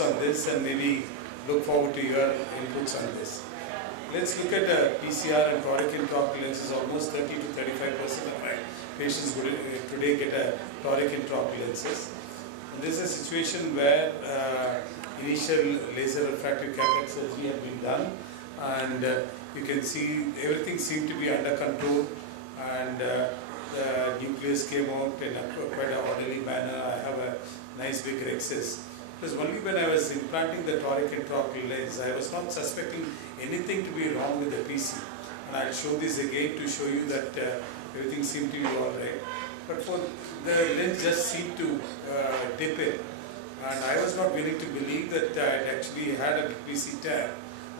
thoughts on this and maybe look forward to your inputs on this. Let's look at PCR and toric intraocular lenses. Almost 30 to 35% of my patients today get a toric intraocular lenses. And this is a situation where initial laser refractive cataract surgery had been done, and you can see everything seemed to be under control, and the nucleus came out in quite an orderly manner. I have a nice big rhexis. It was only when I was implanting the toric intraocular lens, I was not suspecting anything to be wrong with the PC. And I'll show this again to show you that everything seemed to be alright. But for the lens just seemed to dip in. And I was not willing to believe that I had actually had a PC tear.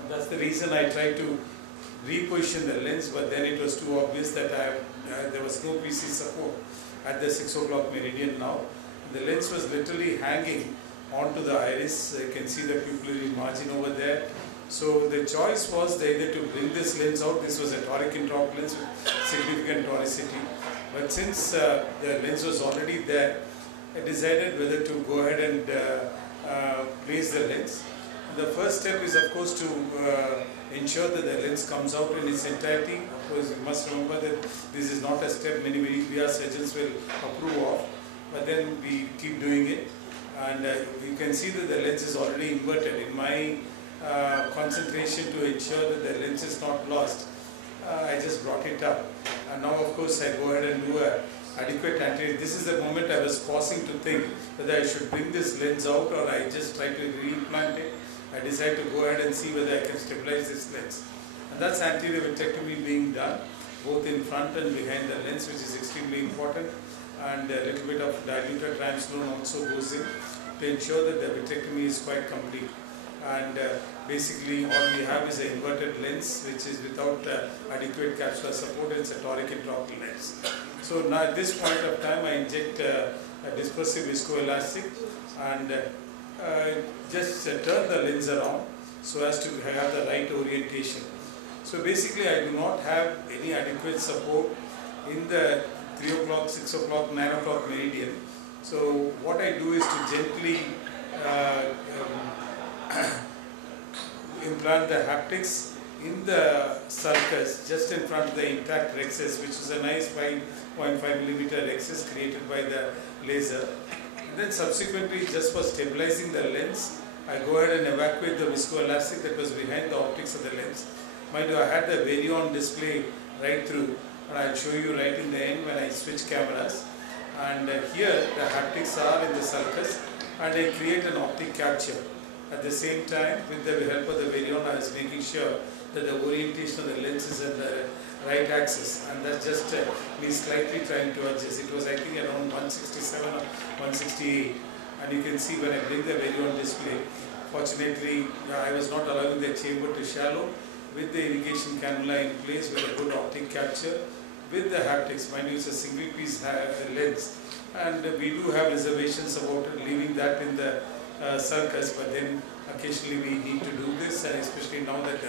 And that's the reason I tried to reposition the lens, but then it was too obvious that there was no PC support at the 6 o'clock meridian now. The lens was literally hanging onto the iris. You can see the pupillary margin over there. So the choice was either to bring this lens out. This was a toric intraocular lens with significant toricity. But since the lens was already there, I decided whether to go ahead and place the lens. The first step is, of course, to ensure that the lens comes out in its entirety. Of course, you must remember that this is not a step many VR surgeons will approve of, but then we keep doing it. And you can see that the lens is already inverted. In my concentration to ensure that the lens is not lost, I just brought it up. And now, of course, I go ahead and do an adequate anterior. This is the moment I was pausing to think whether I should bring this lens out or I just try to reimplant it. I decided to go ahead and see whether I can stabilize this lens. And that's anterior vitrectomy being done, both in front and behind the lens, which is extremely important. And a little bit of diluted triamcinolone also goes in to ensure that the vitrectomy is quite complete. And basically all we have is an inverted lens which is without adequate capsular support. It's a toric intraocular lens. So now at this point of time I inject a dispersive viscoelastic and just turn the lens around so as to have the right orientation. So basically I do not have any adequate support in the 3 o'clock, 6 o'clock, 9 o'clock meridian. So what I do is to gently implant the haptics in the sulcus just in front of the intact rhexis, which is a nice 5.5 millimeter rhexis created by the laser. And then subsequently, just for stabilizing the lens, I go ahead and evacuate the viscoelastic that was behind the optics of the lens. Mind you, I had the Varion display right through, and I'll show you right in the end when I switch cameras. And here the haptics are in the sulcus, and I create an optic capture. At the same time, with the help of the Varion, I was making sure that the orientation of the lens is in the right axis, and that's just me slightly trying to adjust. It was, I think, around 167 or 168, and you can see when I bring the Varion display, fortunately I was not allowing the chamber to shallow with the irrigation cannula in place with a good optic capture with the haptics. Mind you, it's a single piece lens, and we do have reservations about leaving that in the sulcus, but then occasionally we need to do this, and especially now that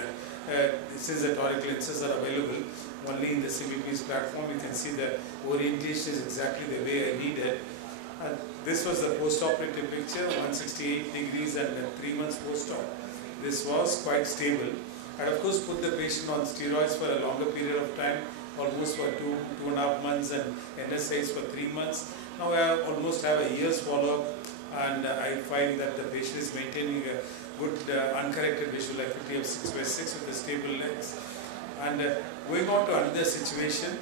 since the toric lenses are available only in the single piece platform, you can see the orientation is exactly the way I need it. This was the post-operative picture, 168 degrees and 3 months post-op. This was quite stable. I of course put the patient on steroids for a longer period of time, almost for 2.5 months, and NSAIDs for 3 months. Now I almost have a year's follow-up, and I find that the patient is maintaining a good uncorrected visual acuity of 6/6 with a stable lens. And going on to another situation,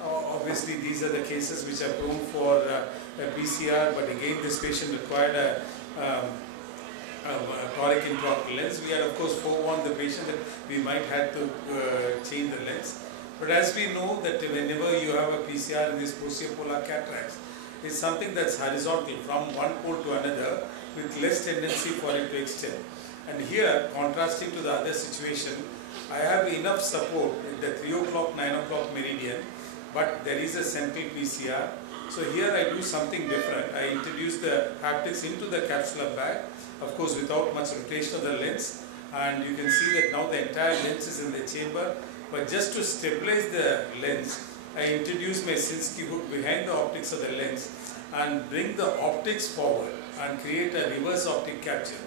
obviously these are the cases which are prone for a PCR, but again this patient required a toric intraocular lens. We had of course forewarned the patient that we might have to change the lens. But as we know that whenever you have a PCR in these posterior polar cataracts, it's something that's horizontal from one pole to another with less tendency for it to extend. And here, contrasting to the other situation, I have enough support in the 3 o'clock, 9 o'clock meridian, but there is a central PCR. So here I do something different. I introduce the haptics into the capsular bag, of course without much rotation of the lens, and you can see that now the entire lens is in the chamber. But just to stabilize the lens, I introduce my Sinskey hook behind the optics of the lens and bring the optics forward and create a reverse optic capture.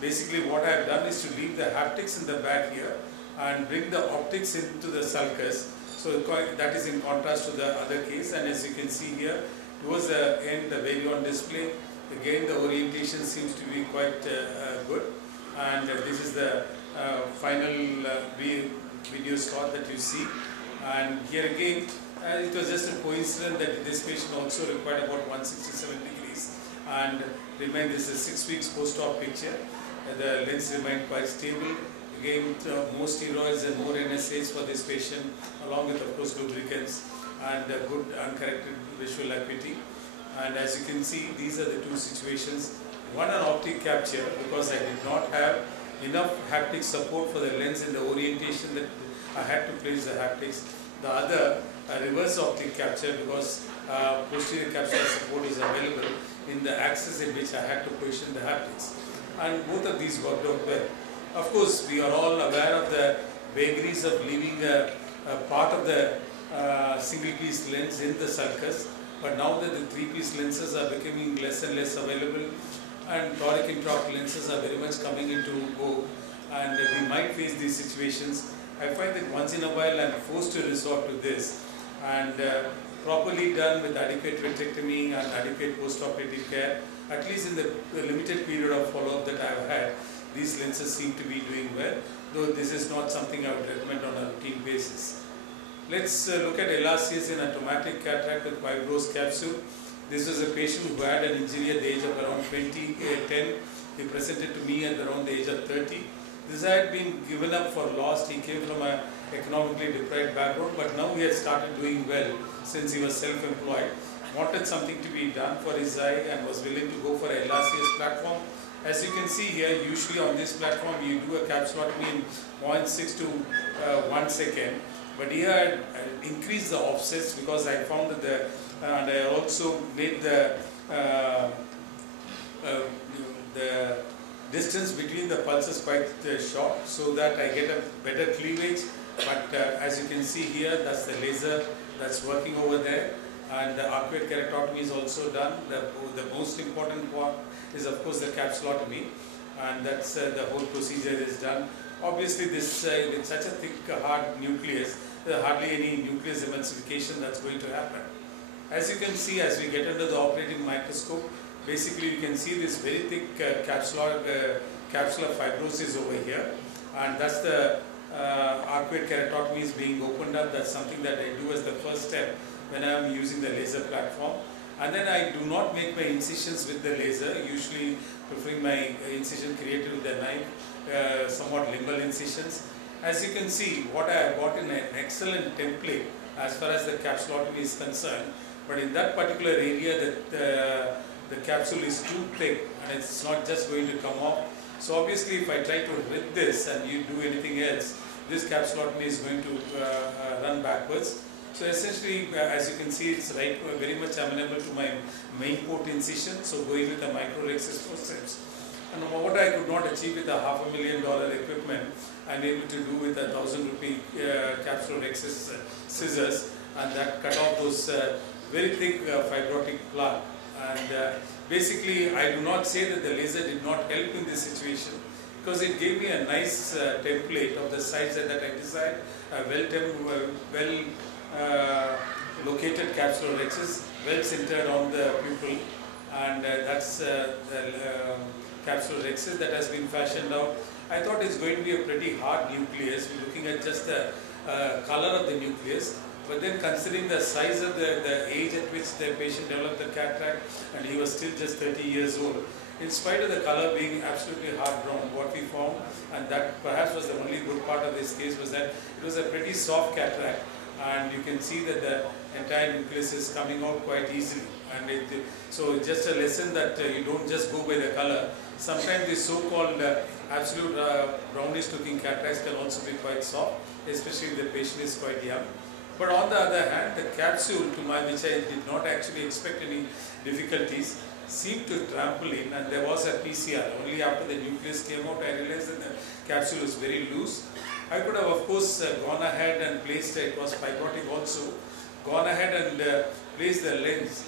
Basically what I have done is to leave the haptics in the back here and bring the optics into the sulcus. So that is in contrast to the other case, and as you can see here, towards the end, the value on display, again the orientation seems to be quite good, and this is the final video slot that you see. And here again, it was just a coincidence that this patient also required about 167 degrees and remained. This is a 6 weeks post-op picture. The lens remained quite stable. Again, more steroids and more NSAIDs for this patient, along with of course lubricants and good uncorrected visual acuity. And as you can see, these are the two situations. One, an optic capture, because I did not have enough haptic support for the lens in the orientation that I had to place the haptics. The other, a reverse optic capture, because posterior capsular support is available in the axis in which I had to position the haptics. And both of these worked out well. Of course, we are all aware of the vagaries of leaving a part of the single-piece lens in the sulcus, but now that the three-piece lenses are becoming less and less available, and toric intraocular lenses are very much coming into vogue, and we might face these situations. I find that once in a while I am forced to resort to this, and properly done with adequate vitrectomy and adequate post-operative care, at least in the limited period of follow-up that I have had, these lenses seem to be doing well, though this is not something I would recommend on a routine basis. Let's look at LRCS in a traumatic cataract with fibrosed capsule. This was a patient who had an injury at the age of around 10. He presented to me at around the age of 30. This had been given up for lost. He came from an economically deprived background, but now he had started doing well since he was self-employed. Wanted something to be done for his eye and was willing to go for a LRCS platform. As you can see here, usually on this platform you do a capsulotomy in 0.6 to 1 second. But here I increased the offsets because I found that and I also made the distance between the pulses quite short so that I get a better cleavage. But as you can see here, that's the laser that's working over there. And the arcuate keratotomy is also done. The most important part is of course the capsulotomy, and that's the whole procedure is done. Obviously this with such a thick hard nucleus, there hardly any nucleus emulsification that's going to happen. As you can see, as we get under the operating microscope, basically you can see this very thick capsular fibrosis over here, and that's the arcuate keratotomy is being opened up. That's something that I do as the first step when I am using the laser platform. And then I do not make my incisions with the laser, usually preferring my incision created with the knife, somewhat limbal incisions. As you can see, what I have got in an excellent template as far as the capsulotomy is concerned, but in that particular area the capsule is too thick and it's not just going to come off. So obviously if I try to rid this and you do anything else, this capsulotomy is going to run backwards. So essentially, as you can see, it's very much amenable to my main port incision, so going with a micro-rexis forceps. And what I could not achieve with a $500,000 equipment, I'm able to do with a 1,000 rupee capsulorhexis scissors, and that cut off those very thick fibrotic plaque. And basically, I do not say that the laser did not help in this situation, because it gave me a nice template of the size that I desired, well located capsulorhexis, well centered on the pupil, and that's the capsulorhexis that has been fashioned out. I thought it's going to be a pretty hard nucleus. We're looking at just the color of the nucleus, but then considering the size of the age at which the patient developed the cataract, and he was still just 30 years old, in spite of the color being absolutely hard brown, what we found, and that perhaps was the only good part of this case, was that it was a pretty soft cataract, and you can see that the entire nucleus is coming out quite easily. And so just a lesson that you don't just go by the color. Sometimes the so-called absolute brownish looking cataracts can also be quite soft, especially if the patient is quite young. But on the other hand, the capsule, which I did not actually expect any difficulties, seemed to trample in, and there was a PCR. Only after the nucleus came out, I realized that the capsule was very loose. I could have, of course, gone ahead and placed, it was fibrotic also, gone ahead and placed the lens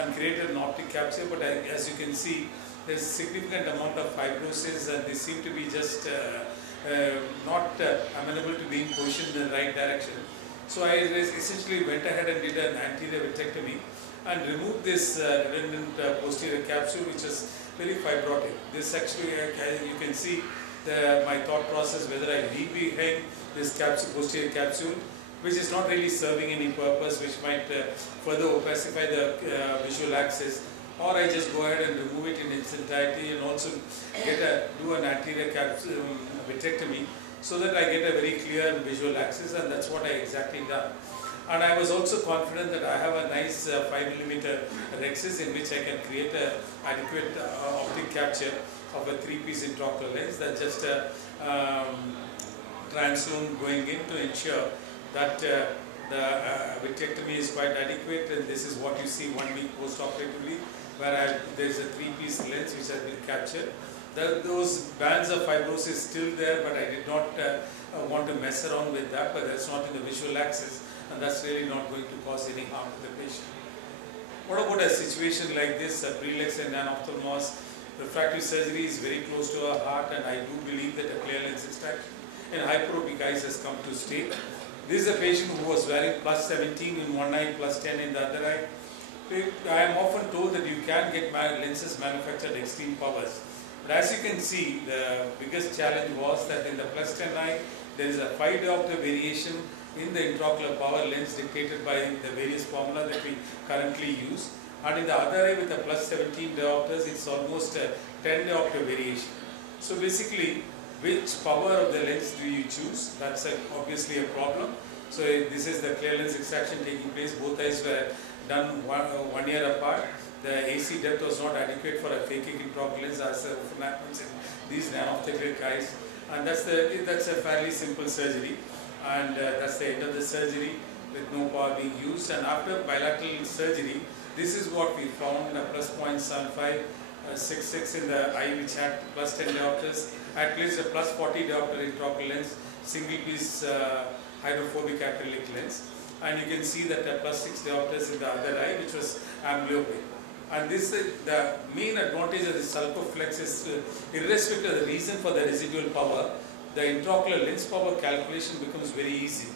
and created an optic capture, but as you can see, there's significant amount of fibrosis and they seem to be just not amenable to being positioned in the right direction. So I essentially went ahead and did an anterior vitrectomy and removed this redundant posterior capsule, which is very fibrotic. This actually, you can see my thought process whether I leave behind this capsule, posterior capsule, which is not really serving any purpose, which might further opacify the visual axis, or I just go ahead and remove it in its entirety and also do an anterior capsule vitrectomy so that I get a very clear visual axis, and that's what I exactly done. And I was also confident that I have a nice 5mm rhexis in which I can create an adequate optic capture of a 3-piece intraocular lens. That's just a translone going in to ensure that the vitrectomy is quite adequate, and this is what you see 1 week post-operatively, where there is a 3-piece lens which has been captured. Those bands of fibrosis still there, but I did not want to mess around with that, but that's not in the visual axis, and that's really not going to cause any harm to the patient. What about a situation like this, a prelex and an ophthalmos? Refractive surgery is very close to our heart, and I do believe that a clear lens extraction in hyperopic eyes has come to stay. This is a patient who was wearing plus 17 in one eye, plus 10 in the other eye. I am often told that you can get lenses manufactured at extreme powers. But as you can see, the biggest challenge was that in the plus 10 eye, there is a 5 diopter variation in the intraocular power lens dictated by the various formula that we currently use. And in the other eye with the plus 17 diopters, it's almost a 10 diopter variation. So basically, which power of the lens do you choose? That's obviously a problem. So this is the clear lens extraction taking place. Both eyes were done one year apart. The AC depth was not adequate for a phakic intraocular lens, as often happens in these nano-ophthalmic eyes. And that's a fairly simple surgery. And that's the end of the surgery with no power being used. And after bilateral surgery, this is what we found, a plus 0.75, 66 in the eye which had plus 10 diopters. I placed a plus 40 diopter intraocular lens, single piece hydrophobic acrylic lens. And you can see that plus 6 diopters in the other eye, which was amblyopic. And this the main advantage of the sulcoflex is irrespective of the reason for the residual power, the intraocular lens power calculation becomes very easy.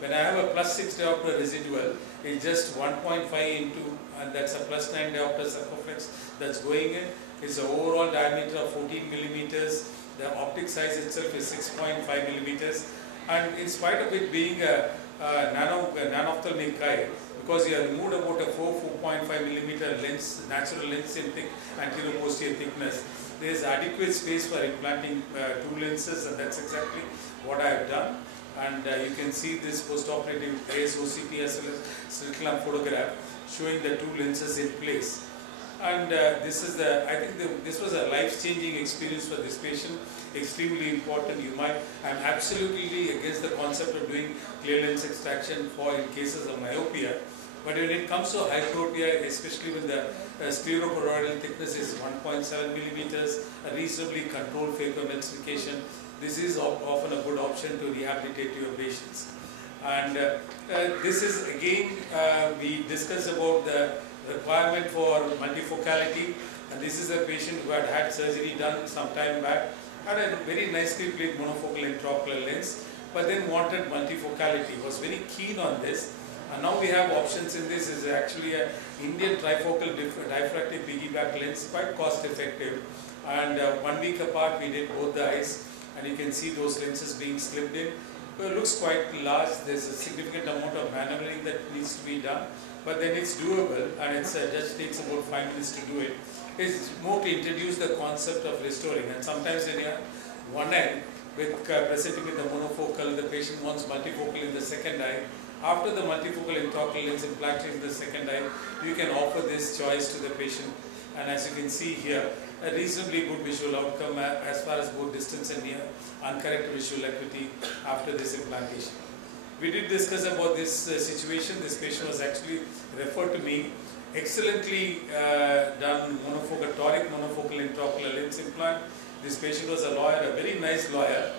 When I have a plus 6 diopter residual, it's just 1.5 into, and that's a plus 9 diopter sulcoflex that's going in. It's an overall diameter of 14 millimeters. The optic size itself is 6.5 millimeters. And in spite of it being a nano-ophthalmic eye, because you have removed about a 4.5 millimeter lens, natural lens in thick anterior posterior thickness, there is adequate space for implanting 2 lenses, and that's exactly what I have done. And you can see this post-operative ASOCT as well as slit lamp photograph showing the 2 lenses in place. And I think this was a life-changing experience for this patient, extremely important. I'm absolutely against the concept of doing clear lens extraction in cases of myopia. But when it comes to hyperopia, especially when the sclerochoroidal thickness is 1.7 millimeters, a reasonably controlled phacoemulsification, this is often a good option to rehabilitate your patients. And this is again, we discussed about the requirement for multifocality, and this is a patient who had surgery done some time back, had a very nicely placed monofocal intraocular lens, but then wanted multifocality, was very keen on this. And now we have options in this. Is actually an Indian trifocal diffractive piggyback lens, quite cost effective. And 1 week apart we did both the eyes, and you can see those lenses being slipped in. So it looks quite large. There's a significant amount of maneuvering that needs to be done, but then it's doable, and it just takes about 5 minutes to do it. It's more to introduce the concept of restoring, and sometimes when you have one eye presenting with the monofocal, the patient wants multifocal in the second eye. After the multifocal intraocular lens implanted in the second eye, you can offer this choice to the patient, and as you can see here, a reasonably good visual outcome as far as both distance and near uncorrected visual acuity after this implantation. We did discuss about this situation. This patient was actually referred to me. Excellently done toric monofocal intraocular lens implant. This patient was a lawyer, a very nice lawyer,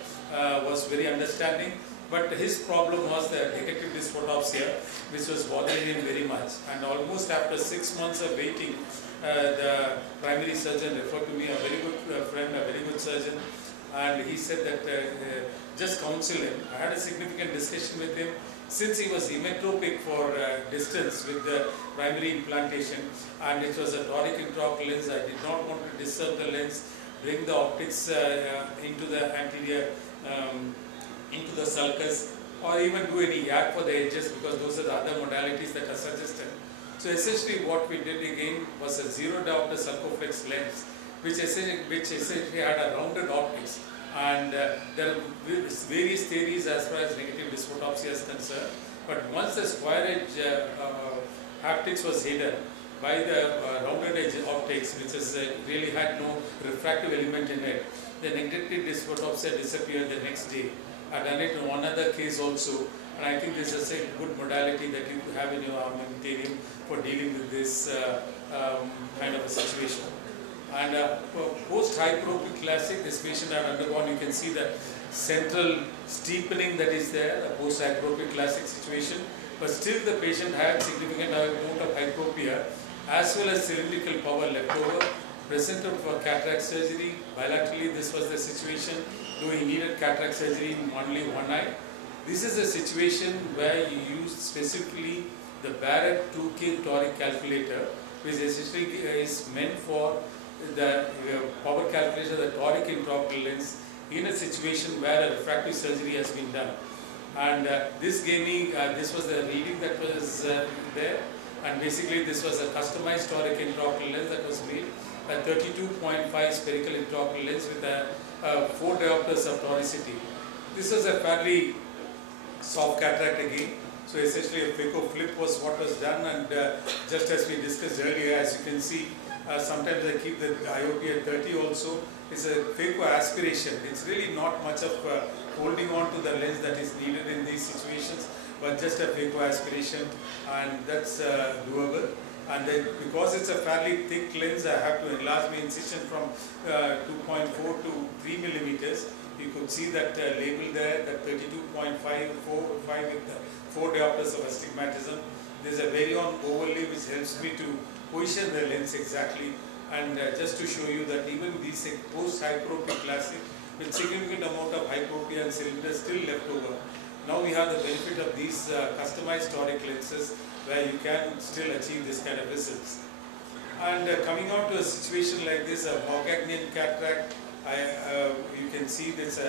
was very understanding, but his problem was the negative dysphotopsia, which was bothering him very much. And almost after 6 months of waiting, the primary surgeon referred to me, a very good friend, a very good surgeon, and he said that just counsel him. I had a significant discussion with him. Since he was emmetropic for distance with the primary implantation, and it was a toric intraocular lens, I did not want to disturb the lens, bring the optics into the anterior, into the sulcus, or even do any yak for the edges, because those are the other modalities that are suggested. So essentially what we did again was a zero diopter sulcoflex lens, which essentially had a rounded optics. And there are various theories as far as negative dysphotopsia is concerned. But once the square edge haptics was hidden by the rounded edge optics, which has really had no refractive element in it, the negative dysphotopsia disappeared the next day. I've done it in one other case also, and I think this is a good modality that you have in your armamentarium for dealing with this kind of a situation. And post-hyperopic classic, this patient had undergone, you can see the central steepening that is there, a post-hyperopic classic situation, but still the patient had significant amount of hyperopia as well as cylindrical power left over, presented for cataract surgery. Bilaterally this was the situation, though he needed cataract surgery in only one eye. This is a situation where you use specifically the Barrett 2K toric calculator, which essentially is meant for the power calculation of the toric intraocular lens in a situation where a refractive surgery has been done. And this gave me, this was the reading that was there, and basically this was a customized toric intraocular lens that was made, a 32.5 spherical intraocular lens with 4 diopters of toricity. This was a fairly soft cataract again. So essentially a phaco flip was what was done, and just as we discussed earlier, as you can see, sometimes I keep the IOP at 30 also. It's a phaco aspiration. It's really not much of holding on to the lens that is needed in these situations, but just a phaco aspiration, and that's doable. And then because it's a fairly thick lens, I have to enlarge my incision from 2.4 to 3 millimeters. You could see that label there, that 32.5 with the 4 diopters of astigmatism. There's a Varion overlay which helps me to position the lens exactly, and just to show you that even these post-hyperopic classic with significant amount of hyperopia and cylinder still left over. Now we have the benefit of these customized toric lenses where you can still achieve this kind of results. And coming on to a situation like this, a Morgagnian cataract, you can see this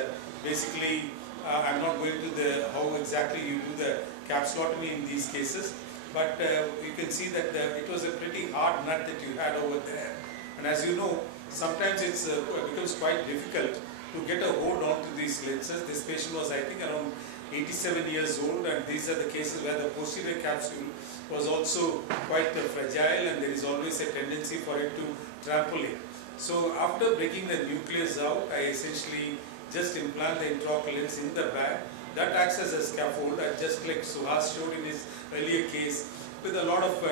basically, I'm not going to how exactly you do the capsulotomy in these cases, but you can see that it was a pretty hard nut that you had over there. And as you know, sometimes it becomes quite difficult to get a hold onto these lenses. This patient was, I think, around 87 years old, and these are the cases where the posterior capsule was also quite fragile, and there is always a tendency for it to trample in. So after breaking the nucleus out, I essentially just implant the intraocular lens in the bag. That acts as a scaffold, just like Suhas showed in his earlier case, with a lot of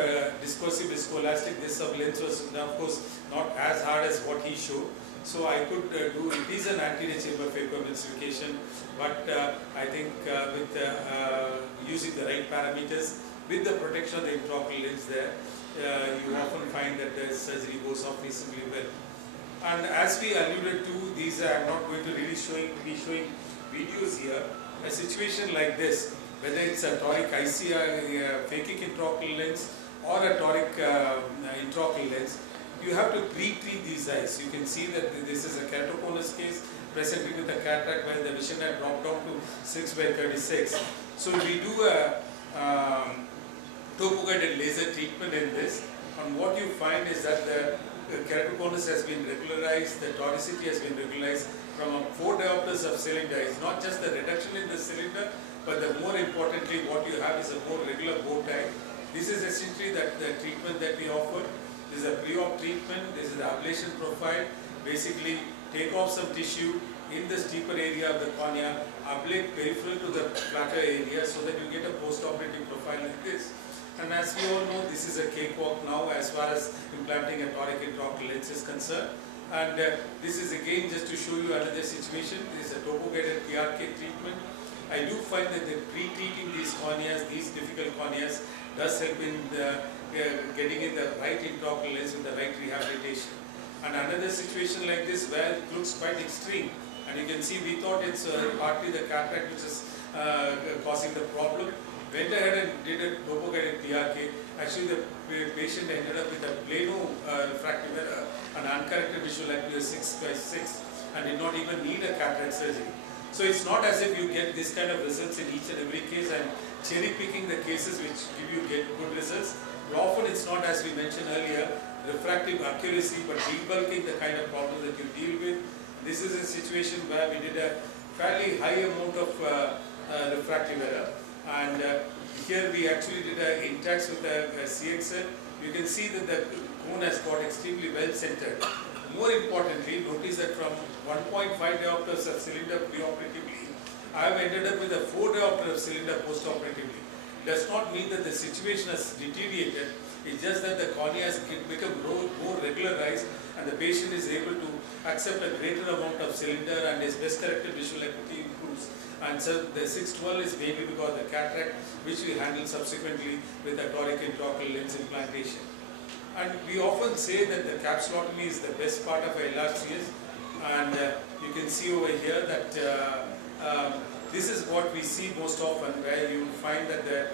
dispersive viscoelastic. This lens was, of course, not as hard as what he showed. So I could do, it is an anterior chamber phacoemulsification, but I think with using the right parameters, with the protection of the intraocular lens there, you often find that the surgery goes off reasonably well. And as we alluded to, these I'm not going to really be showing videos here. A situation like this, whether it's a toric ICR phakic intraocular lens or a toric intraocular lens, you have to pre-treat these eyes. You can see that this is a keratoconus case presenting with a cataract where the vision had dropped down to 6/36. So we do a topo-guided laser treatment in this, and what you find is that the keratoconus has been regularized, the toricity has been regularized from 4 diopters of cylinder. It's not just the reduction in the cylinder, but more importantly what you have is a more regular bow tie. This is essentially the treatment that we offer. This is a pre-op treatment, this is the ablation profile. Basically take off some tissue in the steeper area of the cornea, ablate peripheral to the flatter area so that you get a post-operative profile like this. And as we all know, this is a cakewalk now as far as implanting a toric intraocular lens is concerned. And this is again just to show you another situation. This is a topo-guided PRK treatment. I do find that the pre-treating these corneas, these difficult corneas, does help in getting in the right intraocular lens with the right rehabilitation. And another situation like this where it looks quite extreme, and you can see we thought it's partly the cataract which is causing the problem. Went ahead and did a topo-guided PRK. Actually, the patient ended up with a plano refractive error, an uncorrected visual acuity of 6/6, and did not even need a cataract surgery. So it's not as if you get this kind of results in each and every case and cherry picking the cases which get good results. But often it's not, as we mentioned earlier, refractive accuracy, but debulking the kind of problem that you deal with. This is a situation where we did a fairly high amount of refractive error, and here we actually did an intact with a CXL. You can see that the cone has got extremely well centered. More importantly, notice that from 1.5 diopters of cylinder preoperatively, I have ended up with a 4 diopter of cylinder postoperatively. Does not mean that the situation has deteriorated. It's just that the cornea has become more regularized, and the patient is able to accept a greater amount of cylinder, and his best corrected visual acuity improves. And so the 612 is mainly because the cataract, which we handle subsequently with a toric intraocular lens implantation. And we often say that the capsulotomy is the best part of LRCS, and you can see over here that this is what we see most often, where you find that there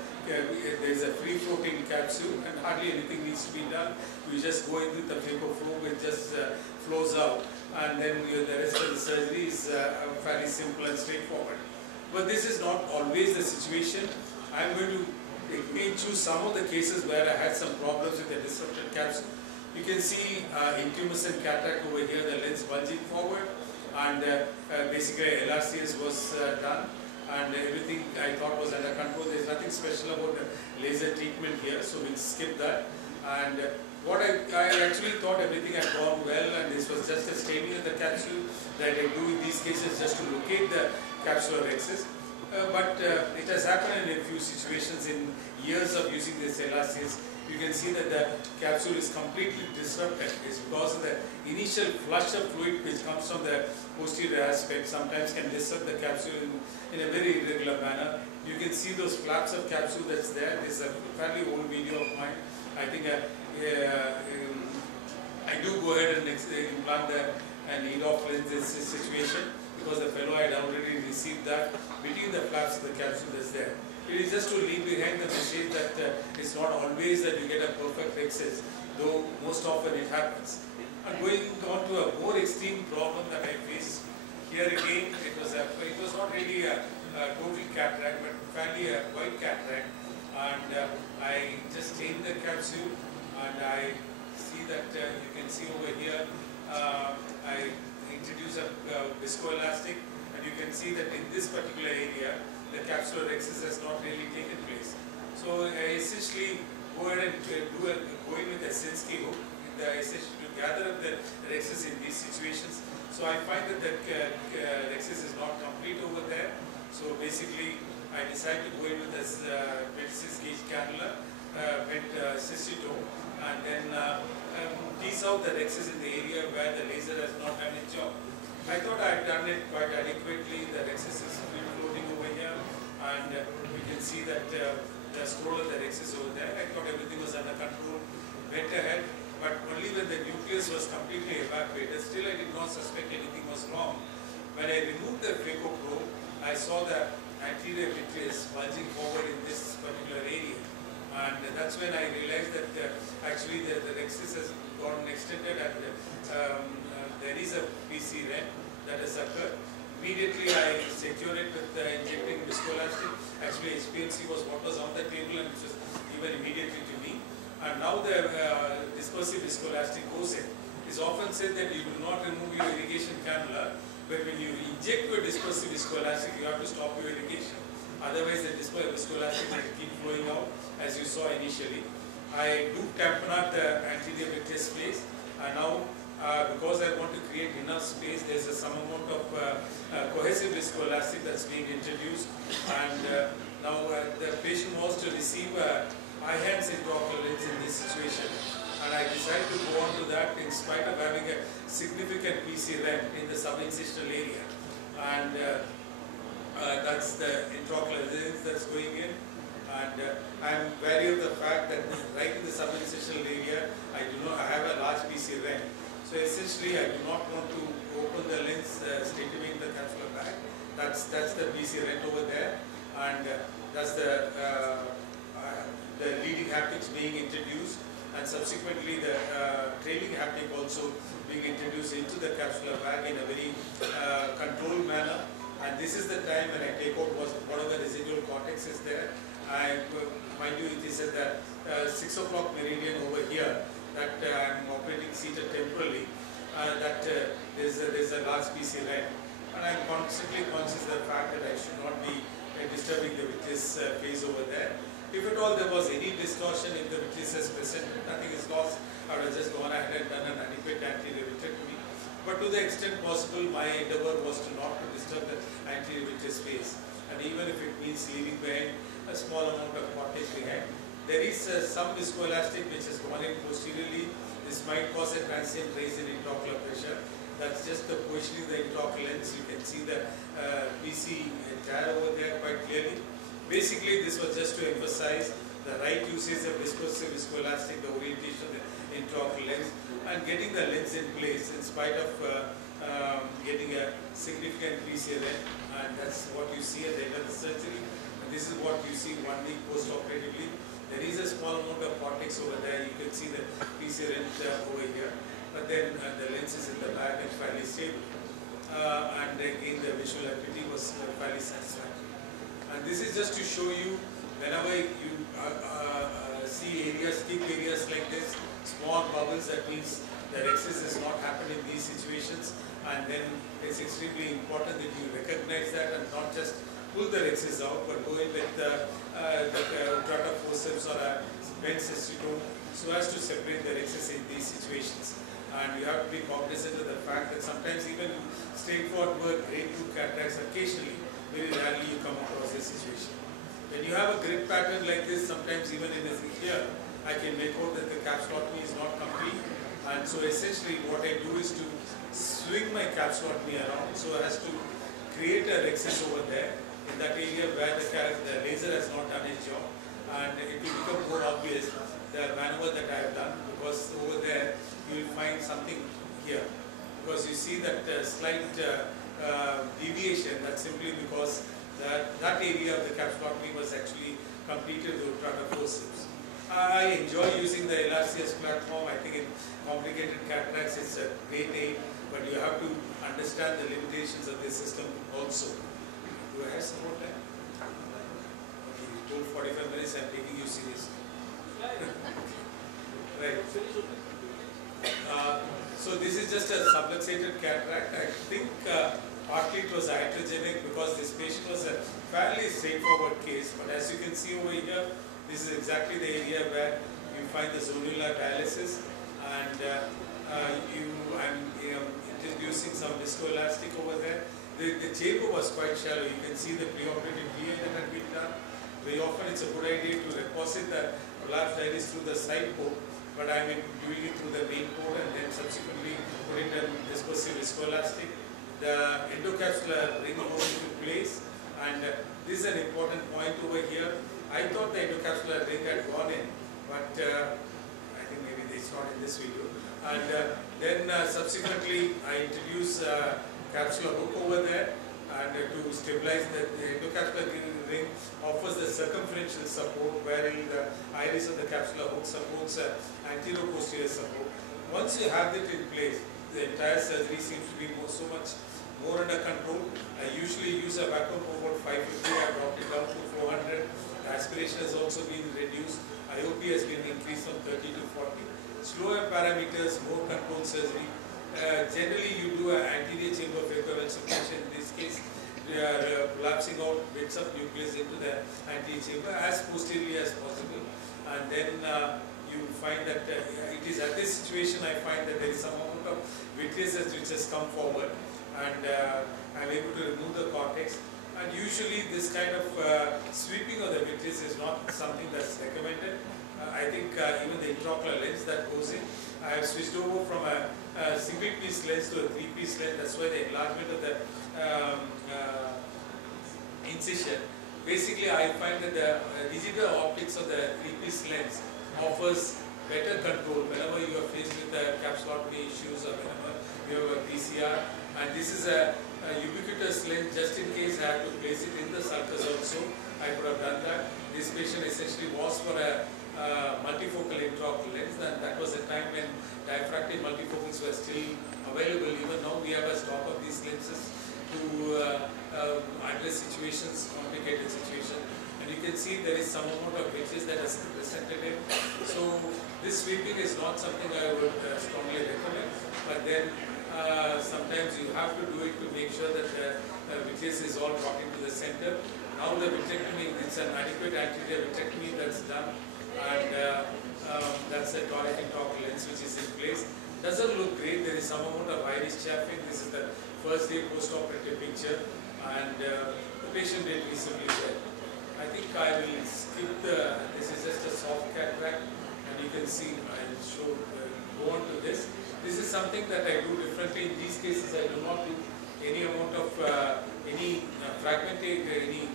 is a free floating capsule and hardly anything needs to be done. You just go in with the paper flow, it just flows out, and then the rest of the surgery is fairly simple and straightforward. But this is not always the situation. I am going to choose some of the cases where I had some problems with the disrupted capsule. You can see intumescent cataract over here, the lens bulging forward, and basically LRCS was done, and everything I thought was under control. There is nothing special about the laser treatment here, so we'll skip that. And what I actually thought everything had gone well, and this was just a staining of the capsule that I do in these cases just to locate the capsular excess. But it has happened in a few situations in years of using this LRCS. You can see that the capsule is completely disrupted. It's because of the initial flush of fluid which comes from the posterior aspect, sometimes can disrupt the capsule in a very irregular manner. You can see those flaps of capsule that's there. This is a fairly old video of mine. I think I do go ahead and implant an EDOF lens in this situation, because the fellow had already received that between the flaps of the capsule that's there. It is just to leave behind the message that it's not always that you get a perfect excess, though most often it happens. And going on to a more extreme problem that I faced, here again it was not really a total cataract, but fairly a white cataract, and I just stained the capsule, and I see that you can see over here I introduce a viscoelastic, and you can see that in this particular area the capsular excess has not really taken place. So I essentially go ahead and go in with a Sinski hook essentially to gather up the excess in these situations. So I find that the excess is not complete over there. So basically I decide to go in with this PET 6 gauge cannula, PET cystitome, and then tease out the excess in the area where the laser has not done its job. I thought I had done it quite adequately. The excess is free floating over here, and we can see that the scroll of the excess over there. I thought everything was under control. Went ahead, but only when the nucleus was completely evaporated, still I did not suspect anything was wrong. When I removed the phaco probe, I saw the anterior vitreous bulging forward in this particular area. And that's when I realized that actually the excess has gotten extended, and there is a PC rent that has occurred. Immediately I secure it with injecting viscoelastic. Actually HPMC was what was on the table, and it was given immediately to me. And now the dispersive viscoelastic goes in. It's often said that you do not remove your irrigation cannula, but when you inject your dispersive viscoelastic, you have to stop your irrigation. Otherwise the viscoelastic will keep flowing out, as you saw initially. I do tamponade the anterior vitreous space, and now because I want to create enough space, there's some amount of cohesive viscoelastic that's being introduced, and now the patient wants to receive high hands intraocular lens in this situation, and I decided to go on to that in spite of having a significant PC rent in the subincisional area, and that's the intraocular lens that's going in. And I'm wary of the fact that right in the subincisional area, I have a large PC So essentially, I do not want to open the lens straight away in the capsular bag. That's the PC rent over there, and that's the leading haptics being introduced, and subsequently the trailing haptic also being introduced into the capsular bag in a very controlled manner. And this is the time when I take out whatever residual cortex is there. Mind you, it is at the 6 o'clock meridian over here that I'm operating seated temporarily. There's a large PC rent, and I'm constantly conscious of the fact that I should not be disturbing the vitreous phase over there. If at all there was any distortion, if the vitreous is present, nothing is lost. I would have just gone ahead and done an adequate anterior vitrectomy. But to the extent possible, my endeavor was to not to disturb the anterior vitreous phase. And even if it means leaving behind a small amount of cortex behind, there is some viscoelastic which has gone in posteriorly. This might cause a transient raise in intraocular pressure. That's just the positioning of the intraocular lens. You can see the PC entire over there quite clearly. Basically, this was just to emphasize the right usage of viscoelastic, the orientation of the intraocular lens, and getting the lens in place in spite of getting a significant PC rent. And that's what you see at the end of the surgery. And this is what you see 1 week post-operatively. There is a small amount of cortex over there. You can see the PC rent over here. But then the lens is in the bag and fairly stable. And again, the visual acuity was fairly satisfactory. And this is just to show you, whenever you see areas, thick areas like this, small bubbles, that means the rhexis has not happened in these situations. And then it's extremely important that you recognize that and not just pull the rhexis out, but go in with the ultrata forceps or a bent cystoscope so as to separate the rhexis in these situations. And you have to be cognizant of the fact that sometimes even straightforward grade 2 cataracts, occasionally, very rarely you come across this situation. When you have a grid pattern like this, sometimes even in this here, I can make out that the capsulotomy is not complete. And so essentially what I do is to swing my capsulotomy around so as to create a rhexis over there in that area where the laser has not done its job. And it will become more obvious the maneuver that I have done, because over there you will find something here. Because you see that slight deviation, that's simply because that area of the capsulotomy was actually completed with ultrata forceps. I enjoy using the LRCS platform. I think in complicated cataracts it's a great aid, but you have to understand the limitations of this system also. Do I have some more time? Okay, you told 45 minutes, I'm taking you seriously. Right. So this is just a subluxated cataract. I think partly it was iatrogenic because this patient was a fairly straightforward case, but as you can see over here, this is exactly the area where you find the zonular dialysis, and I'm introducing some viscoelastic over there. The chamber was quite shallow. You can see the preoperative DA that had been done. Very often it's a good idea to deposit the prolapsed iris through the side port, but I'm doing it through the main port and then subsequently putting the dispersive viscoelastic. The endocapsular ring goes into place, and this is an important point over here. I thought the endocapsular ring had gone in, but I think maybe it's not in this video. And then subsequently I introduce capsular hook over there, and to stabilize the endocapsular ring offers the circumferential support, wherein the iris of the capsular hook supports anterior-posterior support. Once you have it in place, the entire surgery seems to be so much more under control. I usually use a vacuum of about 550. I dropped it down to 400. The aspiration has also been reduced. IOP has been increased from 30 to 40. Slower parameters, more controlled surgery. Generally, you do an anterior chamber phacoemulsification. In this case, they are collapsing out bits of nucleus into the anterior chamber as posteriorly as possible. And then you find that it is at this situation I find that there is some amount of vitreous which has come forward, and I'm able to remove the cortex. And usually this kind of sweeping of the vitreous is not something that's recommended. I think even the intraocular lens that goes in, I have switched over from a single piece lens to a 3-piece lens. That's why the enlargement of the incision. Basically, I find that the rigider optics of the 3-piece lens offers better control whenever you are faced with the capsulotomy issues or PCR, and this is a ubiquitous lens. Just in case I have to place it in the sulcus also, I could have done that. This patient essentially was for a multifocal intraocular lens, and that was a time when diaphragmatic multifocals were still available. Even now we have a stock of these lenses to address situations, complicated situations. And you can see there is some amount of wedges that is presented in. So this sweeping is not something I would strongly recommend, but then sometimes you have to do it to make sure that the wedges is all brought into the center. Now the vitrectomy, it's an adequate anterior vitrectomy that's done, and that's a toric intraocular lens which is in place. Doesn't look great. There is some amount of iris chaffing. This is the first day post-operative picture, and the patient did reasonably well. I think I will skip this is just a soft cataract, and you can see I'll show, go on to this. This is something that I do differently. In these cases, I do not do any amount of fragmenting, any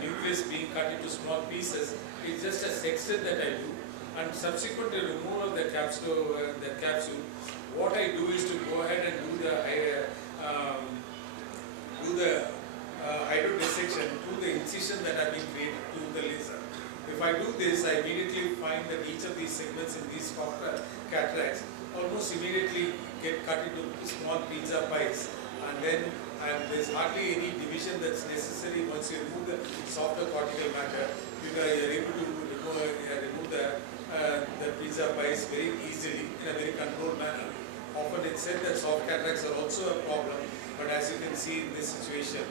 nucleus being cut into small pieces. It's just a sextant that I do, and subsequent to removal of the capsule, what I do is to go ahead and do the hydrodissection to the incision that have been created to the laser. If I do this, I immediately find that each of these segments in these cataracts almost immediately get cut into small pizza pies, and then there's hardly any division that's necessary. Once you remove the softer cortical matter, you are able to remove the pizza pies very easily in a very controlled manner. Often it's said that soft cataracts are also a problem, but as you can see in this situation,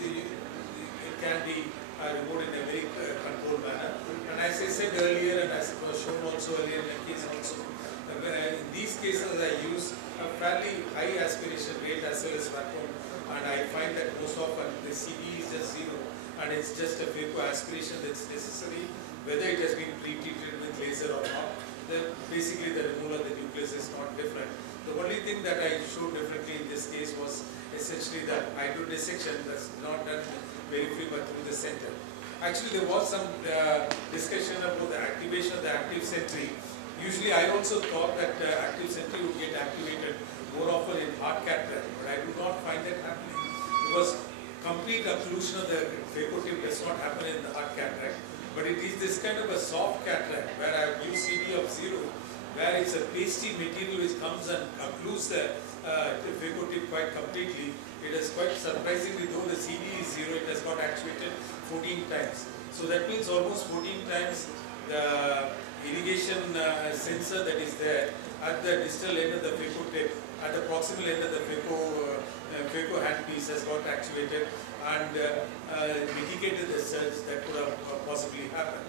it can be removed in a very controlled manner. And as I said earlier, and as it was shown also earlier in the case also, in these cases I use a fairly high aspiration rate as well as vacuum, and I find that most often the CME is just 0, and it's just a phaco aspiration that's necessary, whether it has been pre-treated with laser or not. Basically the removal of the nucleus is not different. The only thing that I showed differently in this case was essentially that hydrodissection that's not done very free but through the center. Actually there was some discussion about the activation of the active sentry. Usually I also thought that active sentry would get activated more often in hard cataract, but I do not find that happening, because complete occlusion of the phaco-tip does not happen in the hard cataract, but it is this kind of a soft cataract where I have used CD of 0, where it's a pasty material which comes and occludes the phaco-tip quite completely. It is quite surprisingly, though the CD is 0, it has got actuated 14 times. So that means almost 14 times the irrigation sensor that is there at the distal end of the phaco-tip, at the proximal end of the phaco handpiece has got actuated and mitigated the surge that could have possibly happened.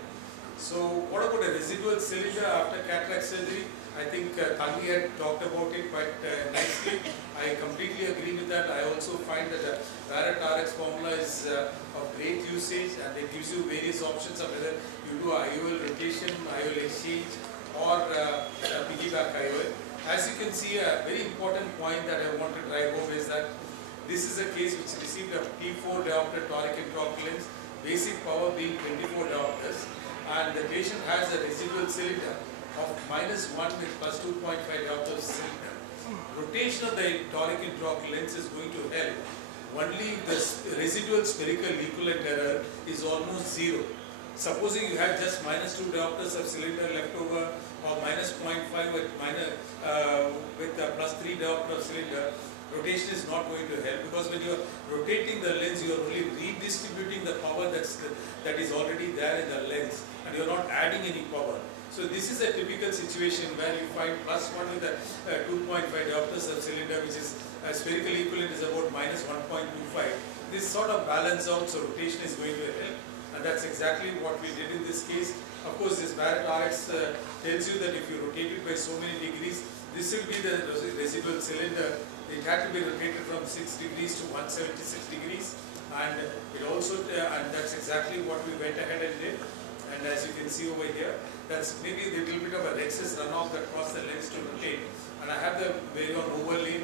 So what about a residual cylinder after cataract surgery? I think Tanvi had talked about it quite nicely. I completely agree with that. I also find that the Barrett RX formula is of great usage, and it gives you various options of whether you do IOL rotation, IOL exchange, or piggyback IOL. As you can see, a very important point that I want to drive home is that this is a case which received a T4 diopter toric intraocular lens, basic power being 24 diopters, and the patient has a residual cylinder of -1 with plus 2.5 diopters cylinder. Rotation of the toric intraocular lens is going to help. Only the residual spherical equivalent error is almost 0. Supposing you have just -2 diopters of cylinder left over, or -0.5 with plus 3 diopter of cylinder, rotation is not going to help, because when you are rotating the lens, you are only redistributing the power that is already there in the lens, and you are not adding any power. So this is a typical situation where you find +1 with a 2.5 diopters of cylinder, which is spherical equivalent is about -1.25. This sort of balance out, so rotation is going to help, and that's exactly what we did in this case. Of course, this Barrett RX tells you that if you rotate it by so many degrees, this will be the residual cylinder. It had to be rotated from 6 degrees to 176 degrees, and it also and that's exactly what we went ahead and did. And as you can see over here, that's maybe a little bit of a rexus runoff that caused the lens to rotate. And I have the Varion overlay,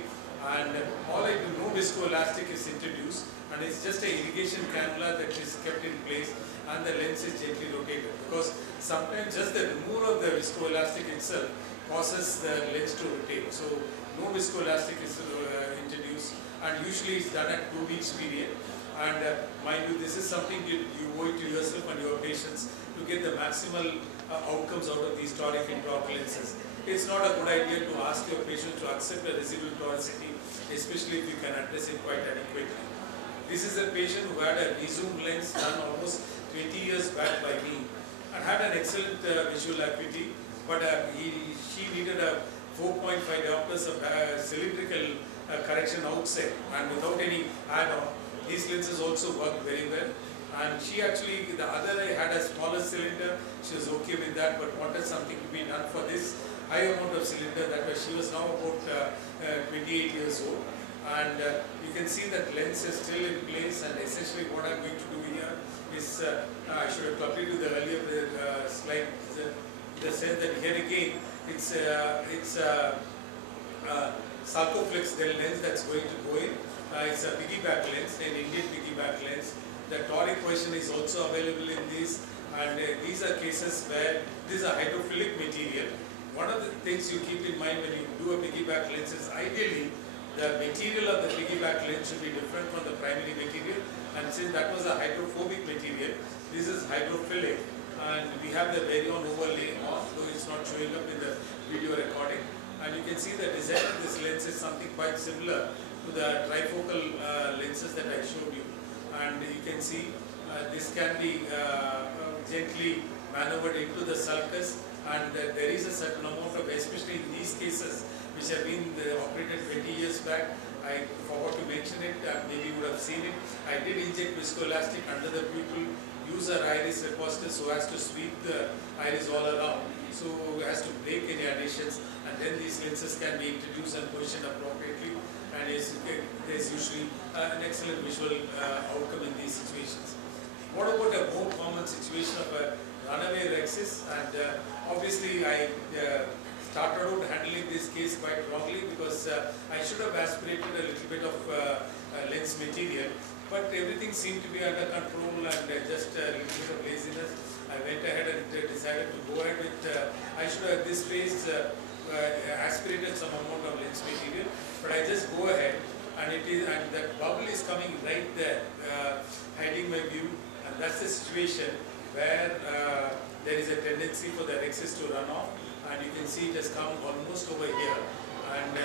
and all I do, no viscoelastic is introduced, and it's just an irrigation cannula that is kept in place, and the lens is gently rotated. Because sometimes just the removal of the viscoelastic itself causes the lens to rotate. So no viscoelastic is introduced, and usually it's done at 2 weeks period. And mind you, this is something you owe it to yourself and your patients to get the maximal outcomes out of these toric intraocular lenses. It's not a good idea to ask your patient to accept a residual toricity, especially if you can address it quite adequately. This is a patient who had a resume lens done almost 20 years back by me and had an excellent visual acuity, but she needed a 4.5 diopters of cylindrical correction outside and without any add-on. These lenses also worked very well, and she actually, the other eye had a smaller cylinder. She was okay with that, but wanted something to be done for this high amount of cylinder. That was, she was now about 28 years old, and you can see that lens is still in place. And essentially, what I'm going to do here is, I should have copied to the earlier slide. The sense that here again, it's Sarcoflex lens that's going to go in. It's a piggyback lens, an Indian piggyback lens. The toric version is also available in these, and these are cases where this is a hydrophilic material. One of the things you keep in mind when you do a piggyback lens is ideally the material of the piggyback lens should be different from the primary material, and since that was a hydrophobic material, this is hydrophilic, and we have the Varion overlay on, though it's not showing up in the video recording. And you can see the design of this lens is something quite similar to the trifocal lenses that I showed you, and you can see this can be gently maneuvered into the sulcus, and there is a certain amount of, especially in these cases which have been operated 20 years back. I forgot to mention it, maybe you would have seen it. I did inject viscoelastic under the pupil, use our iris repositor so as to sweep the iris all around, so as to break any adhesions, and then these lenses can be introduced and positioned appropriately, and there's usually an excellent visual outcome in these situations. What about a more common situation of a runaway rhexis? And obviously I started out handling this case quite wrongly, because I should have aspirated a little bit of lens material, but everything seemed to be under control, and just a little bit of laziness, I went ahead and decided to go ahead with, I should have this phase aspirated some amount of lens material, but I just go ahead, and that bubble is coming right there, hiding my view, and that's the situation where there is a tendency for the rhexis to run off, and you can see it has come almost over here. And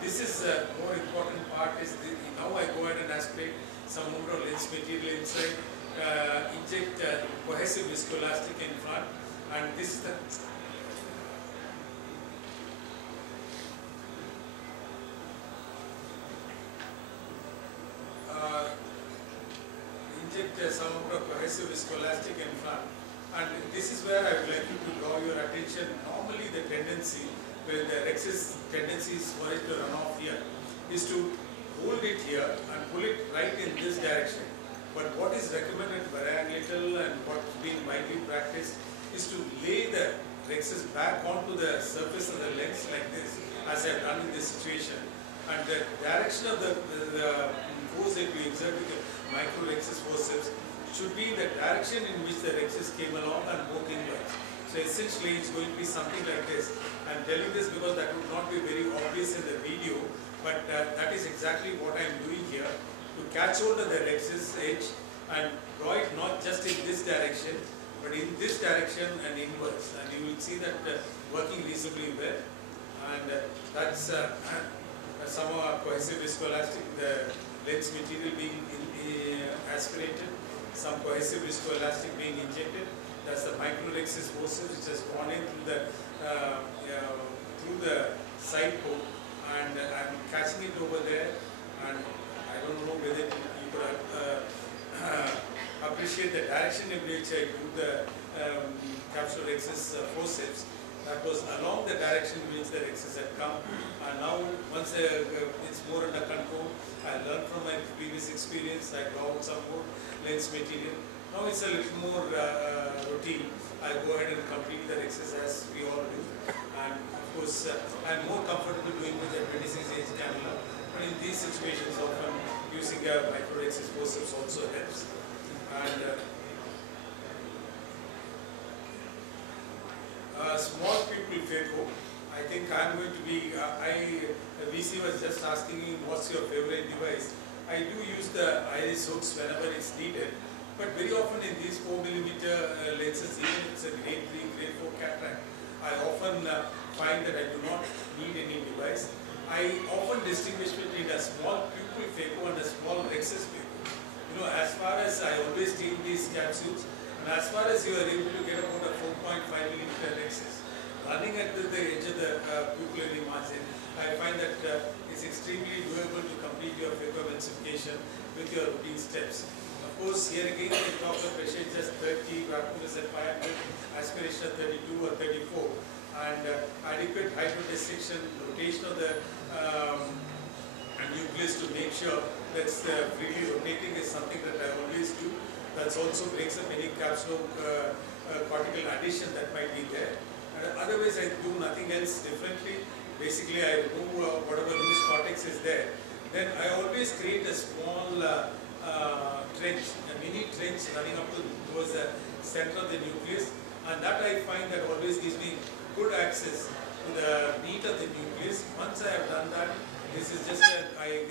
this is a more important part is now I go ahead and aspirate some amount of lens material inside, inject cohesive viscoelastic in front, and this is the inject some amount of cohesive viscoelastic in front, and this is where I would like you to draw your attention. Normally the tendency, when the rhexis tendency is for it to run off here, is to hold it here and pull it right in this direction. But what is recommended very little and what's being widely practiced is to lay the rhexis back onto the surface of the lens like this, as I have done in this situation. And the direction of the force that we exert with the micro rhexis forceps should be the direction in which the rhexis came along and moved inwards. So essentially it's going to be something like this. I'm telling this because that would not be very obvious in the video, but that is exactly what I'm doing here, to catch hold of the rhexis edge and draw it not just in this direction, but in this direction and inwards, and you will see that working reasonably well. And that's some cohesive viscoelastic, the lens material being aspirated, some cohesive viscoelastic being injected. That's the micro rhexis forceps which has gone in through the side port, and I'm catching it over there, and I don't know whether you could appreciate the direction in which I do the capsular rhexis forceps. That was along the direction in which the rhexis had come, and now once it's more under control, I learned from my previous experience, I draw out some more lens material. Now it's a little more routine. I go ahead and complete the rhexis as we all do, and of course I'm more comfortable doing with the 26-inch cannula, but in these situations often using a micro rhexis forceps also helps. And small pupil pupil phaco. I think I'm going to be, VC was just asking me what's your favorite device. I do use the iris hooks whenever it's needed, but very often in these 4mm lenses, even if it's a grade 3, grade 4 cataract, I often find that I do not need any device. I often distinguish between a small pupil phaco and a small rexus phaco. You know, as far as I always take these capsules, and as far as you are able to get about a 4.5mm rexus, running at the edge of the pupillary margin, I find that it's extremely doable to complete your phacoemulsification with your routine steps. Of course, here again the droplet pressure is just 30, vacuum is at 500, aspiration at 32 or 34, and adequate hydrodissection, rotation of the nucleus to make sure that's freely rotating is something that I always do. That also breaks up any capsulo-cortical addition that might be there. Otherwise, I do nothing else differently. Basically, I remove whatever loose cortex is there. Then I always create a small trench, a mini trench running up towards the center of the nucleus, and that I find that always gives me good access to the meat of the nucleus. Once I have done that, this is just I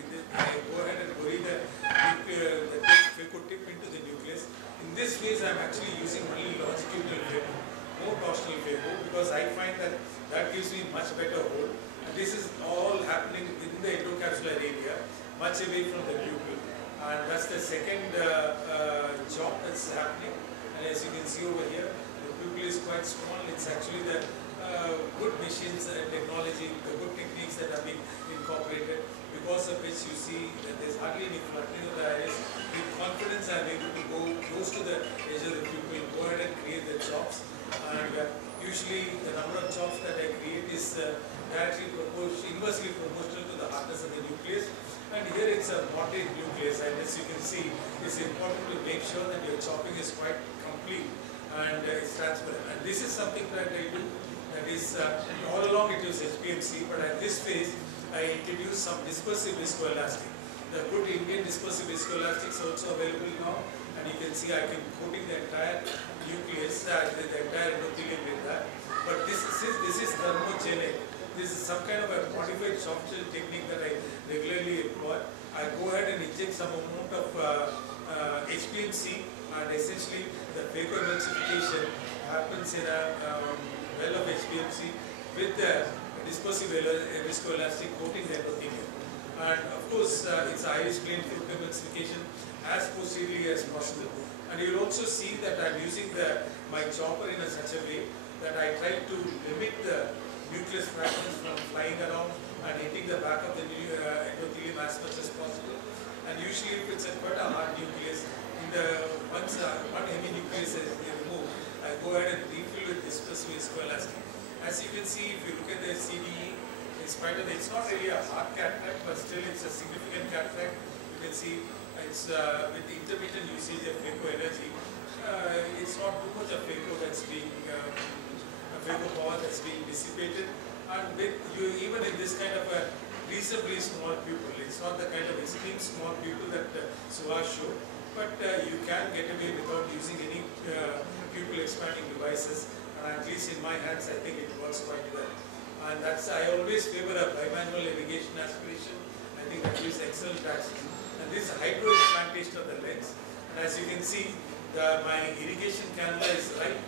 go ahead and bury the phaco tip into the nucleus. In this phase, I am actually using only longitudinal phaco, no torsional phaco, because I find that that gives me much better hold. And this is all happening within the endocapsular area, much away from the pupil. And that's the second job that's happening. And as you can see over here, the pupil is quite small. It's actually the good machines and technology, the good techniques that have been incorporated, because of which you see that there's hardly any fluttering of the iris. With confidence, I'm able to go close to the edge of the pupil, go ahead and create the chops. And usually the number of chops that I create is inversely proportional to the hardness of the nucleus. And here it's a moderate nucleus, and as you can see, it's important to make sure that your chopping is quite complete and it's transparent. And this is something that I do. That is, all along it was HPMC, but at this phase, I introduced some dispersive viscoelastic. The good Indian dispersive viscoelastic is also available now, and you can see I can coating the entire nucleus, the entire endothelium with that. But this is thermogenic. This is some kind of a modified soft gel technique that I regularly employ. I go ahead and inject some amount of HPMC, and essentially the phacoemulsification happens in a well of HPMC with the dispersive viscoelastic coating the endothelium. And of course, it's iris plane phacoemulsification as posteriorly as possible. And you'll also see that I'm using my chopper in such a way that I try to limit the nucleus fragments from flying around and hitting the back of the endothelium as much as possible. And usually, if it's quite a hard nucleus, once one heminucleus is removed, I go ahead and refill with dispersive viscoelastic. As you can see, if you look at the CDE, in spite of it's not really a hard cataract, but still it's a significant cataract. You can see it's with the intermittent usage of phaco energy, it's not too much of phaco that's being phaco power that's being dissipated. And with even in this kind of a reasonably small pupil, it's not the kind of extreme small pupil that Suhas showed, but you can get away without using any pupil expanding devices. And at least in my hands, I think it works quite well. And that's, I always favor a bimanual irrigation aspiration. I think that gives excellent action. And this is hydro implantation of the lens. And as you can see, my irrigation cannula is right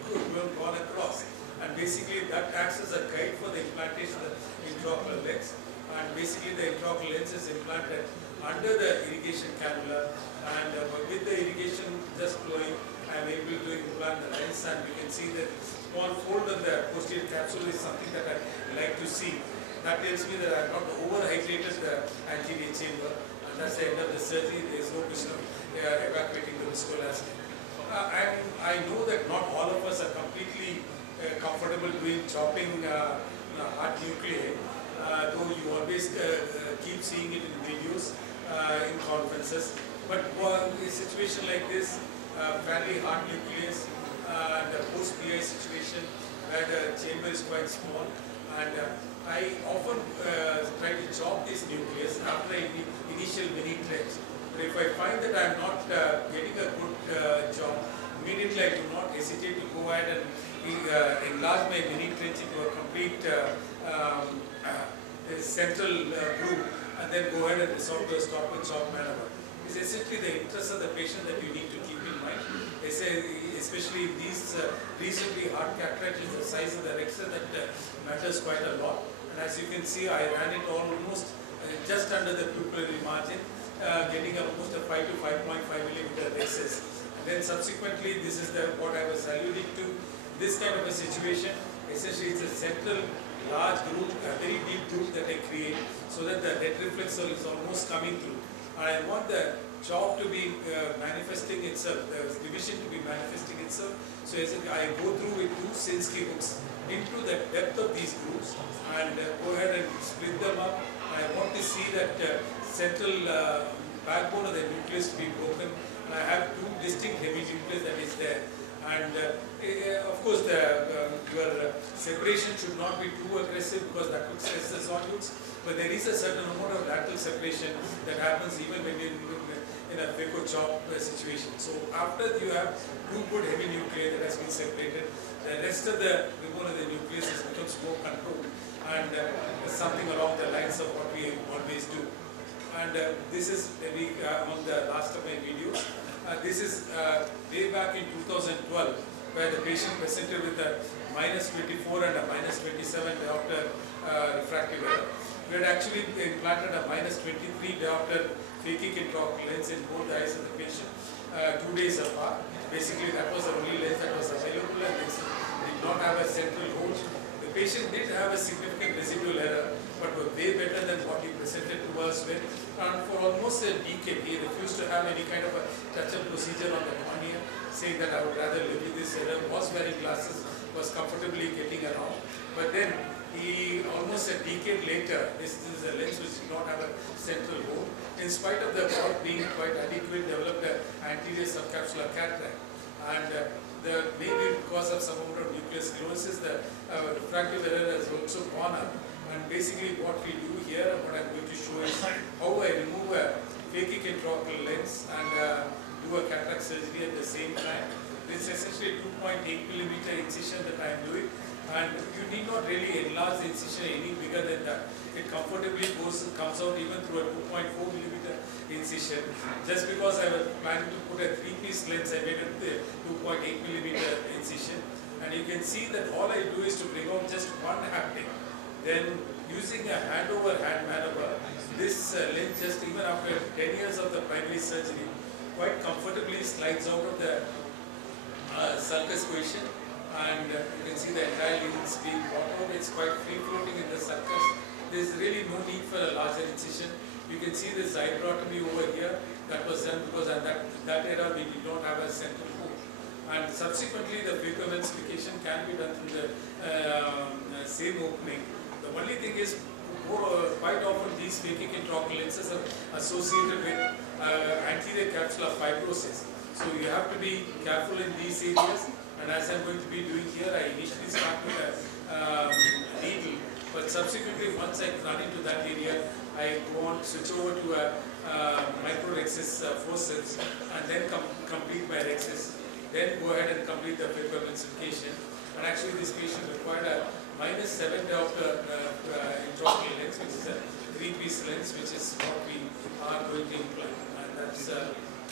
gone across. And basically that acts as a guide for the implantation of the intraocular lens. And basically the intraocular lens is implanted under the irrigation cannula. And with the irrigation just flowing, I am able to implant the lens. And you can see that small fold on the posterior capsule is something that I like to see. That tells me that I have not over-hydrated the anterior chamber, and that's the end of the surgery. There is no question of evacuating the viscoelastic. I know that not all of us are completely comfortable doing chopping hard nuclei, though you always keep seeing it in videos, in conferences. But in a situation like this, fairly hard nucleus, the post-PI situation where the chamber is quite small, and I often try to chop this nucleus after initial mini trench. But if I find that I am not getting a good job, immediately I do not hesitate to go ahead and enlarge my mini trench into a complete central groove, and then go ahead and resort to a stop and shop maneuver. It's essentially the interest of the patient that you need to keep in mind. Especially these reasonably hard cataracts, the size of the rectus that matters quite a lot. And as you can see, I ran it almost just under the pupillary margin, getting almost a 5 to 5.5 millimeter rectus. And then subsequently, this is what I was alluding to. This kind of a situation, essentially it's a central large groove, a very deep groove that I create, so that the red reflexor is almost coming through. And I want the job to be manifesting itself, the division to be manifesting itself. So as I go through with 2 Sinskey hooks into the depth of these grooves and go ahead and split them up. I want to see that central backbone of the nucleus to be broken. And I have 2 distinct heavy nucleus that is there. And of course, your separation should not be too aggressive, because that would stress the solutes. But there is a certain amount of lateral separation that happens even when you're in a phaco chop situation. So after you have 2 good heavy nuclei that has been separated, the rest of the ribbon of the nucleus becomes more controlled, and something along the lines of what we always do. And this is maybe on the last of my videos. This is way back in 2012, where the patient presented with a -24 and a -27 diopter refractive error. We had actually implanted a -23 diopter phakic intraocular lens in both the eyes of the patient 2 days apart. Basically, that was the only lens that was available, and it did not have a central hole. The patient did have a significant residual error, but was way better than what he presented to us with. And for almost a decade, he refused to have any kind of a touch-up procedure on the cornea, saying that I would rather live with this error, was wearing glasses, was comfortably getting around. But then, almost a decade later, this is a lens which did not have a central hole. In spite of the port being quite adequate, developed an anterior subcapsular cataract. And maybe because of some amount of nucleus sclerosis, the refractive error has also gone up. And basically what we do here, and what I'm going to show is how I remove a phakic intraocular lens and do a cataract surgery at the same time. This is essentially a 2.8 millimeter incision that I am doing. And you need not really enlarge the incision any bigger than that. It comfortably comes out even through a 2.4 millimeter incision. Just because I was planning to put a 3-piece lens, I made a 2.8 millimeter incision. And you can see that all I do is to bring out just one haptic. Then using a hand-over-hand maneuver, this lens, just even after 10 years of the primary surgery, quite comfortably slides out of the sulcus position. And you can see the entire lens being brought out. It's quite free floating in the sulcus. There's really no need for a larger incision. You can see this zygorotomy over here that was done because at that era we did not have a central hook. And subsequently the phacoemulsification can be done through the same opening. The only thing is, quite often these phakic intraocular lenses are associated with anterior capsular fibrosis. So you have to be careful in these areas. And as I'm going to be doing here, I initially start with a needle, but subsequently once I run into that area, I go on, switch over to a micro-rexis forceps, and then complete my rexis. Then go ahead and complete the phacoemulsification. And actually this patient required a -7 diopter intraocular lens, which is a 3-piece lens, which is what we are going to implant. And that's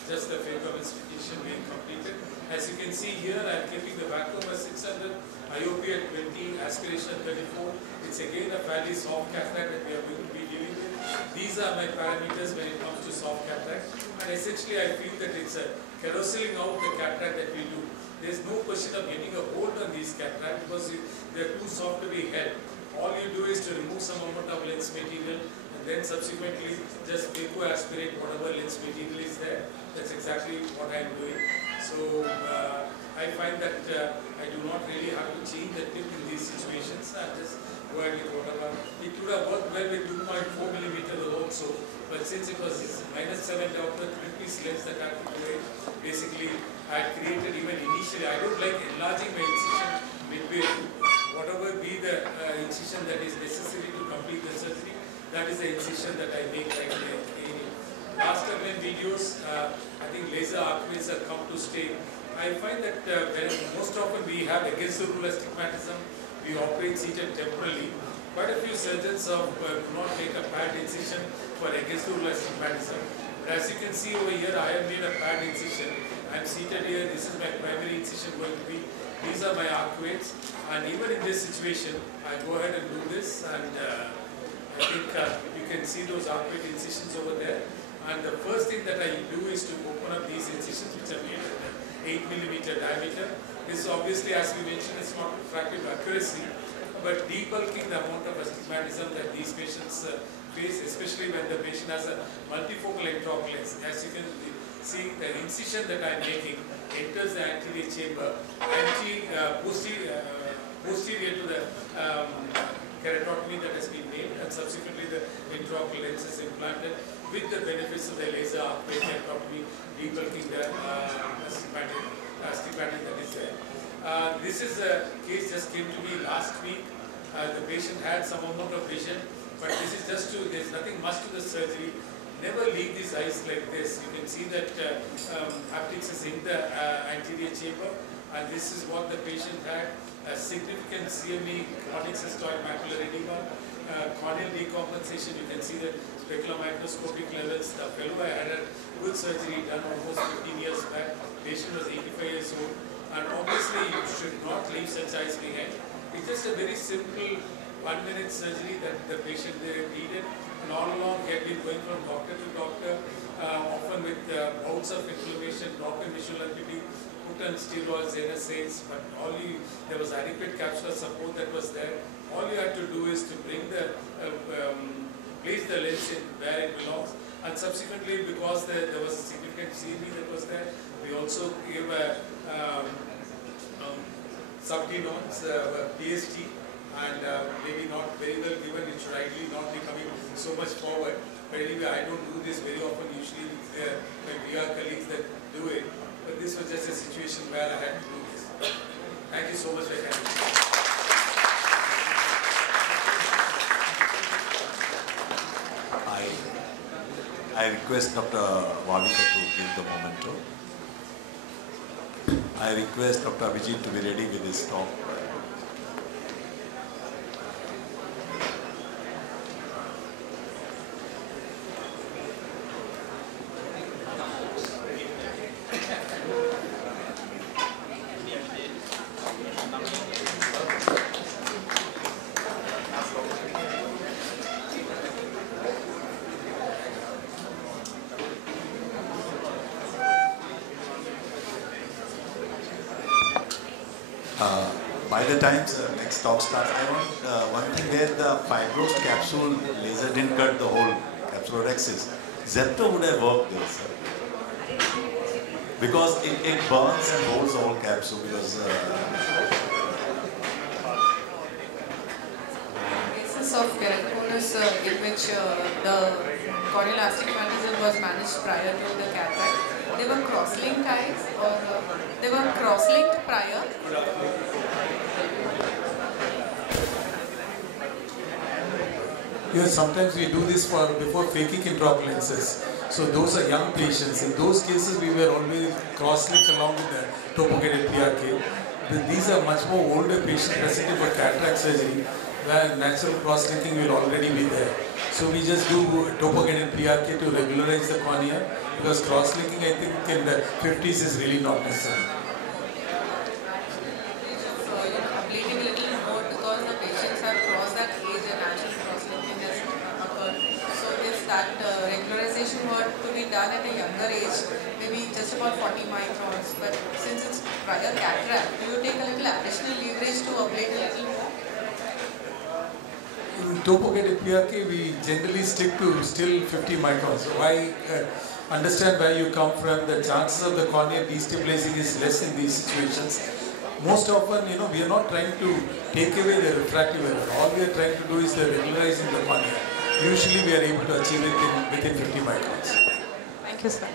just the phacoemulsification being completed. As you can see here, I am keeping the vacuum at 600, IOP at 20, aspiration at 34. It's again a fairly soft cataract that we are going to be dealing with. These are my parameters when it comes to soft cataract. And essentially I feel that it's a carouseling out the cataract that we do. There's no question of getting a hold on these cataract because they're too soft to be held. All you do is to remove some amount of lens material and then subsequently just phaco aspirate whatever lens material is there. That's exactly what I'm doing. So I find that I do not really have to change the tip in these situations. I just go ahead with whatever. It would have worked well with 2.4 millimeter also, but since it was -7 diopter 3-piece lens that I had to create, basically I had created even initially. I don't like enlarging my incision midway. Whatever be the incision that is necessary to complete the surgery, that is the incision that I make right there. Last of my videos, I think laser archways have come to stay. I find that when most often we have against the rule astigmatism, we operate seated temporarily. Quite a few surgeons do not make a pad incision for against the rule astigmatism. But as you can see over here, I have made a pad incision. I am seated here. This is my primary incision going to be. These are my arcuates. And even in this situation, I go ahead and do this. And I think you can see those arcuate incisions over there. And the first thing that I do is to open up these incisions, which are made at 8mm diameter. This obviously, as we mentioned, is not refractive accuracy, but debulking the amount of astigmatism that these patients face, especially when the patient has a multifocal intraocular lens. As you can see, the incision that I am making enters the anterior chamber, posterior to the keratotomy that has been made, and subsequently the intraocular lens is implanted with the benefits of the laser arcuate keratotomy, debulking the astigmatic that is there. This is a case just came to me last week. The patient had some amount of vision, but this is just to, there's nothing much to the surgery. Never leave these eyes like this. You can see that haptics is in the anterior chamber, and this is what the patient had. A significant CME, chronic cystoid macular edema, corneal decompensation. You can see the specular microscopic levels. The fellow had a good surgery done almost 15 years back. Patient was 85 years old, and obviously you should not leave such eyes behind. It's just a very simple 1-minute surgery that the patient needed, and all along he had been going from doctor to doctor, often with bouts of inflammation, drop in visual acuity, put on steroids, NSAIDs, but there was adequate capsular support that was there. All you had to do is to bring the place the lens in where it belongs, and subsequently, because there was a significant CME that was there, we also gave a subdenons, PST, and maybe not very well given. It should ideally not be coming so much forward. But anyway, I don't do this very often. Usually, my VR colleagues that do it. But this was just a situation where I had to do this. Thank you so much for having me. I request Dr. Wavikar to give the memento. I request Dr. Abhijit to be ready with his talk. By the time next talk starts, I want one thing where the fibrous capsule laser didn't cut the whole capsulorhexis. Zepto would have worked there, sir. Because it burns and holds the whole capsule. Because cases of keratoconus in which the corneal astigmatism was managed prior to the cataract, they were cross-linked eyes, or they were cross-linked prior. Yes, sometimes we do this before phakic intraocular lenses. So those are young patients. In those cases, we were always cross-linked along with the topogated PRK. These are much more older patients presenting for cataract surgery, where natural cross-linking will already be there. So we just do topogated PRK to regularize the cornea, because cross-linking, I think, in the 50s is really not necessary. Ablating a little more because the patients have crossed that age and natural cross-linking has occurred. So if that regularization were to be done at a younger age, maybe just about 40 microns, but since it's prior cataract, do you take a little additional leverage to ablate a little more? In topogated PRK, we generally stick to still 50 microns. So I understand where you come from. The chances of the cornea destabilizing is less in these situations. Most often, we are not trying to take away the refractive error. All we are trying to do is the regularizing the cornea. Usually, we are able to achieve it within 50 microns. Thank you, sir.